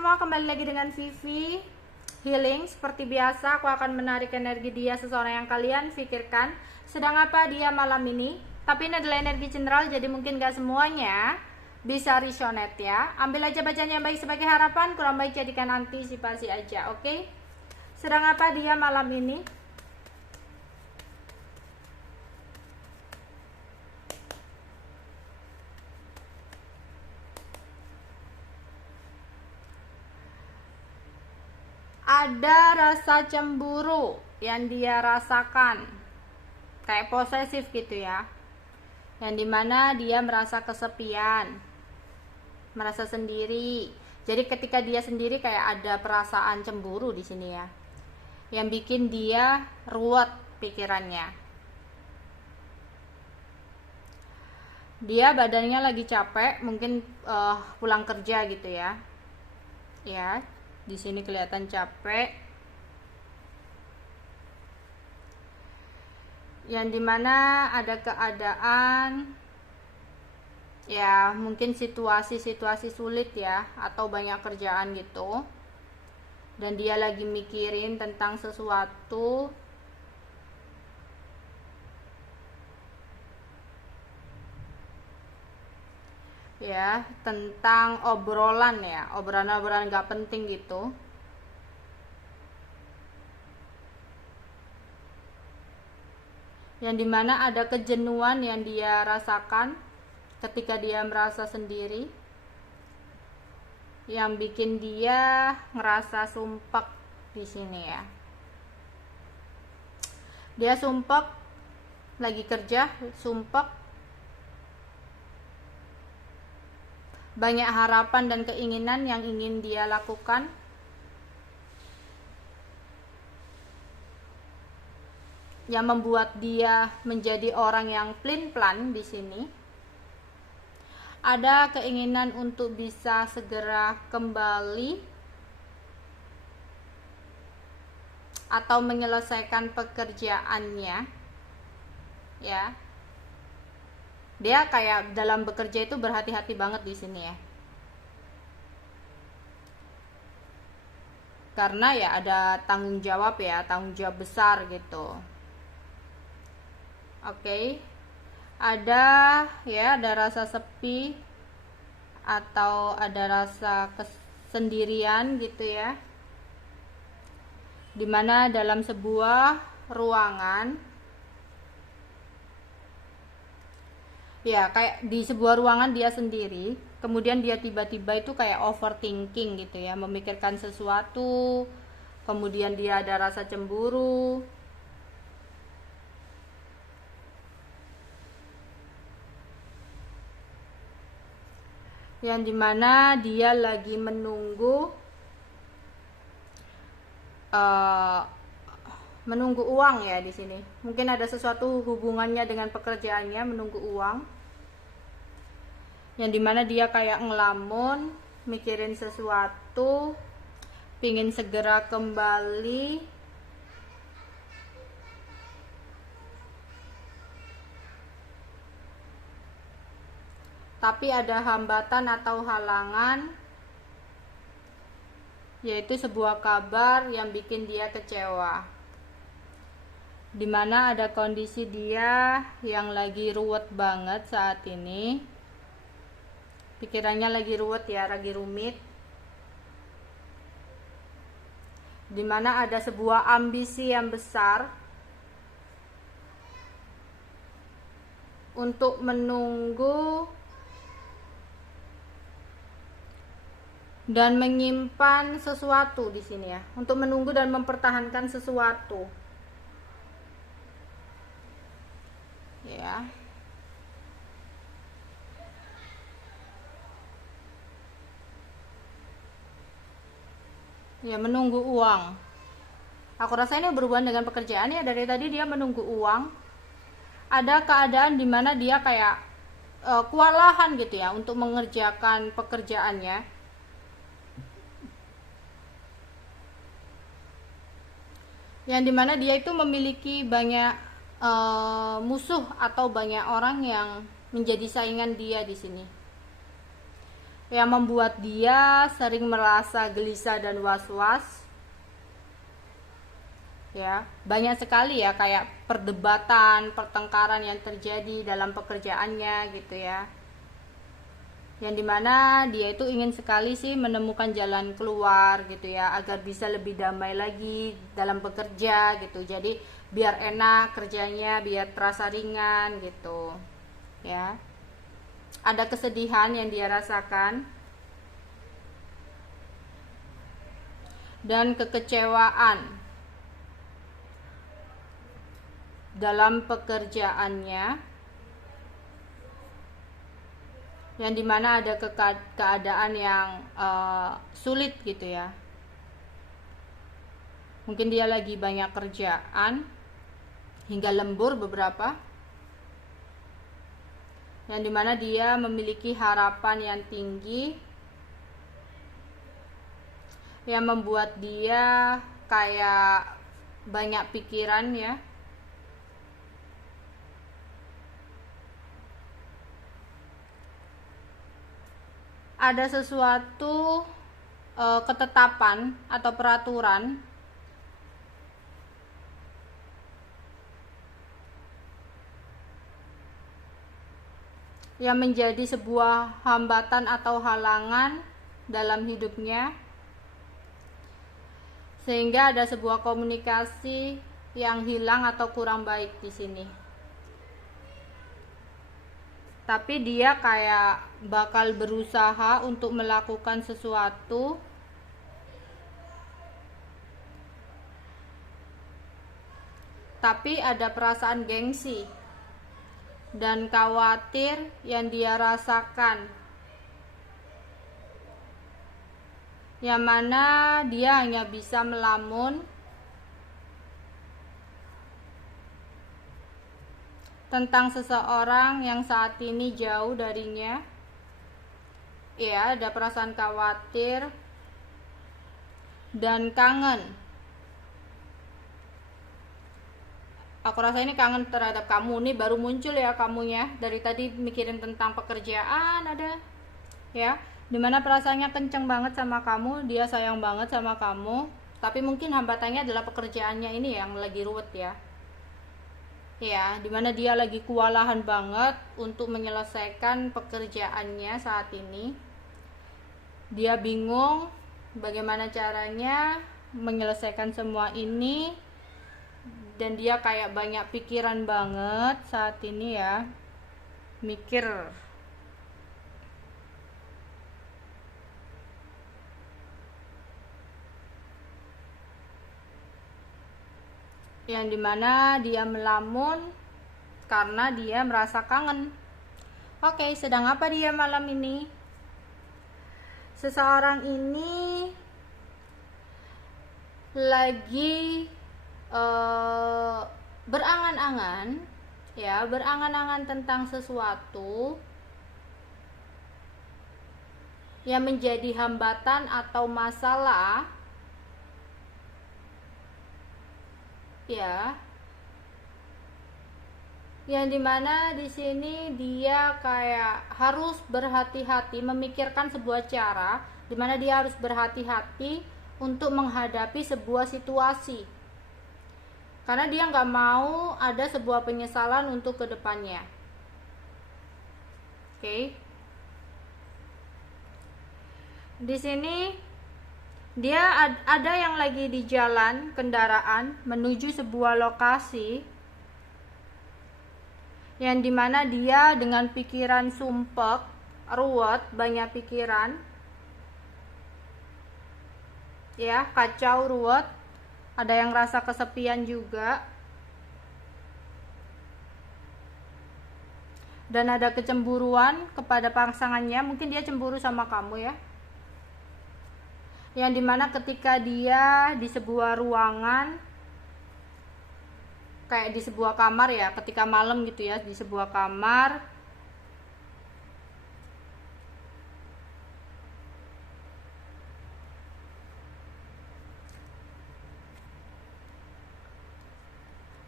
semua, kembali lagi dengan Vivi Healing. Seperti biasa, aku akan menarik energi dia, seseorang yang kalian pikirkan. Sedang apa dia malam ini? Tapi ini adalah energi general, jadi mungkin gak semuanya bisa resonate ya. Ambil aja bacaan yang baik sebagai harapan, kurang baik jadikan antisipasi aja, oke? Sedang apa dia malam ini? Ada rasa cemburu yang dia rasakan, kayak posesif gitu ya, yang dimana dia merasa kesepian, merasa sendiri. Jadi ketika dia sendiri kayak ada perasaan cemburu di sini ya, yang bikin dia ruwet pikirannya. Dia badannya lagi capek, mungkin pulang kerja gitu ya. Ya, di sini kelihatan capek. Yang dimana ada keadaan ya, mungkin situasi-situasi sulit ya, atau banyak kerjaan gitu, dan dia lagi mikirin tentang sesuatu ya, tentang obrolan ya, obrolan-obrolan gak penting gitu. Yang dimana ada kejenuhan yang dia rasakan ketika dia merasa sendiri, yang bikin dia ngerasa sumpek di sini ya. Dia sumpek, lagi kerja, sumpek, banyak harapan dan keinginan yang ingin dia lakukan. Yang membuat dia menjadi orang yang plin-plan di sini. Ada keinginan untuk bisa segera kembali atau menyelesaikan pekerjaannya. Ya. Dia kayak dalam bekerja itu berhati-hati banget di sini ya. Karena ya ada tanggung jawab ya, tanggung jawab besar gitu. Oke. Ada rasa sepi atau ada rasa kesendirian gitu ya. Dimana dalam sebuah ruangan ya, kayak di sebuah ruangan dia sendiri, kemudian dia tiba-tiba itu kayak overthinking gitu ya, memikirkan sesuatu, kemudian dia ada rasa cemburu. Yang dimana dia lagi menunggu menunggu uang ya di sini. Mungkin ada sesuatu hubungannya dengan pekerjaannya, menunggu uang. Yang dimana dia kayak ngelamun, mikirin sesuatu, pingin segera kembali. Tapi ada hambatan atau halangan, yaitu sebuah kabar yang bikin dia kecewa. Dimana ada kondisi dia yang lagi ruwet banget saat ini. Pikirannya lagi ruwet ya, lagi rumit. Dimana ada sebuah ambisi yang besar untuk menunggu dan menyimpan sesuatu di sini ya, untuk menunggu dan mempertahankan sesuatu ya. Ya, menunggu uang. Aku rasa ini berhubungan dengan pekerjaan ya, dari tadi dia menunggu uang. Ada keadaan dimana dia kayak kewalahan gitu ya untuk mengerjakan pekerjaannya. Yang dimana dia itu memiliki banyak musuh atau banyak orang yang menjadi saingan dia di sini. yang membuat dia sering merasa gelisah dan was-was. Ya, banyak sekali ya kayak perdebatan, pertengkaran yang terjadi dalam pekerjaannya gitu ya. Yang dimana dia itu ingin sekali sih menemukan jalan keluar gitu ya, agar bisa lebih damai lagi dalam bekerja gitu. Jadi biar enak kerjanya, biar terasa ringan gitu ya. Ada kesedihan yang dia rasakan dan kekecewaan dalam pekerjaannya, yang dimana ada keadaan yang sulit gitu ya. Mungkin dia lagi banyak kerjaan hingga lembur beberapa, yang dimana dia memiliki harapan yang tinggi yang membuat dia kayak banyak pikiran ya. Ada sesuatu ketetapan atau peraturan yang menjadi sebuah hambatan atau halangan dalam hidupnya, sehingga ada sebuah komunikasi yang hilang atau kurang baik di sini. Tapi dia kayak bakal berusaha untuk melakukan sesuatu, tapi ada perasaan gengsi dan khawatir yang dia rasakan, yang mana dia hanya bisa melamun tentang seseorang yang saat ini jauh darinya. Ya, ada perasaan khawatir dan kangen. Aku rasa ini kangen terhadap kamu nih, baru muncul ya kamunya. Dari tadi mikirin tentang pekerjaan ada ya, dimana perasaannya kenceng banget sama kamu, dia sayang banget sama kamu, tapi mungkin hambatannya adalah pekerjaannya ini yang lagi ruwet ya. Ya, dimana dia lagi kewalahan banget untuk menyelesaikan pekerjaannya saat ini. Dia bingung bagaimana caranya menyelesaikan semua ini, dan dia kayak banyak pikiran banget saat ini ya, mikir. Yang dimana dia melamun karena dia merasa kangen. Oke, sedang apa dia malam ini? Seseorang ini lagi berangan-angan ya, berangan-angan tentang sesuatu yang menjadi hambatan atau masalah ya, yang dimana di sini dia kayak harus berhati-hati memikirkan sebuah cara, dimana dia harus berhati-hati untuk menghadapi sebuah situasi, karena dia nggak mau ada sebuah penyesalan untuk kedepannya. Oke. Di sini dia ada yang lagi di jalan kendaraan menuju sebuah lokasi, yang dimana dia dengan pikiran sumpek, ruwet, banyak pikiran ya, kacau, ruwet. Ada yang rasa kesepian juga, dan ada kecemburuan kepada pasangannya. Mungkin dia cemburu sama kamu ya, yang dimana ketika dia di sebuah ruangan, kayak di sebuah kamar ya, ketika malam gitu ya, di sebuah kamar,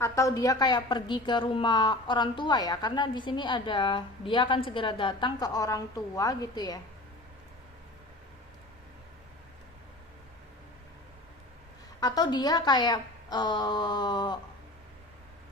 atau dia kayak pergi ke rumah orang tua ya, karena di sini ada dia akan segera datang ke orang tua gitu ya. atau dia kayak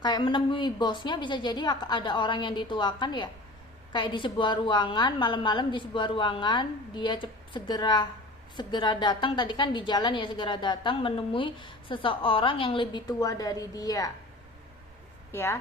kayak menemui bosnya. Bisa jadi ada orang yang dituakan ya, kayak di sebuah ruangan, malam-malam di sebuah ruangan, dia segera datang, tadi kan di jalan ya, segera datang menemui seseorang yang lebih tua dari dia ya.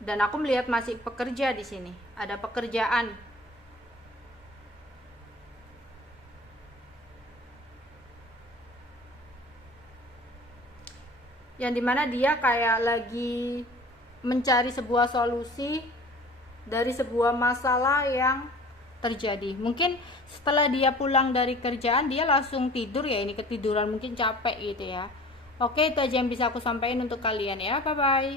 Dan aku melihat masih pekerja di sini, ada pekerjaan. Yang dimana dia kayak lagi mencari sebuah solusi dari sebuah masalah yang terjadi. Mungkin setelah dia pulang dari kerjaan, dia langsung tidur ya, ini ketiduran, mungkin capek gitu ya. Oke, itu aja yang bisa aku sampaikan untuk kalian ya. Bye bye.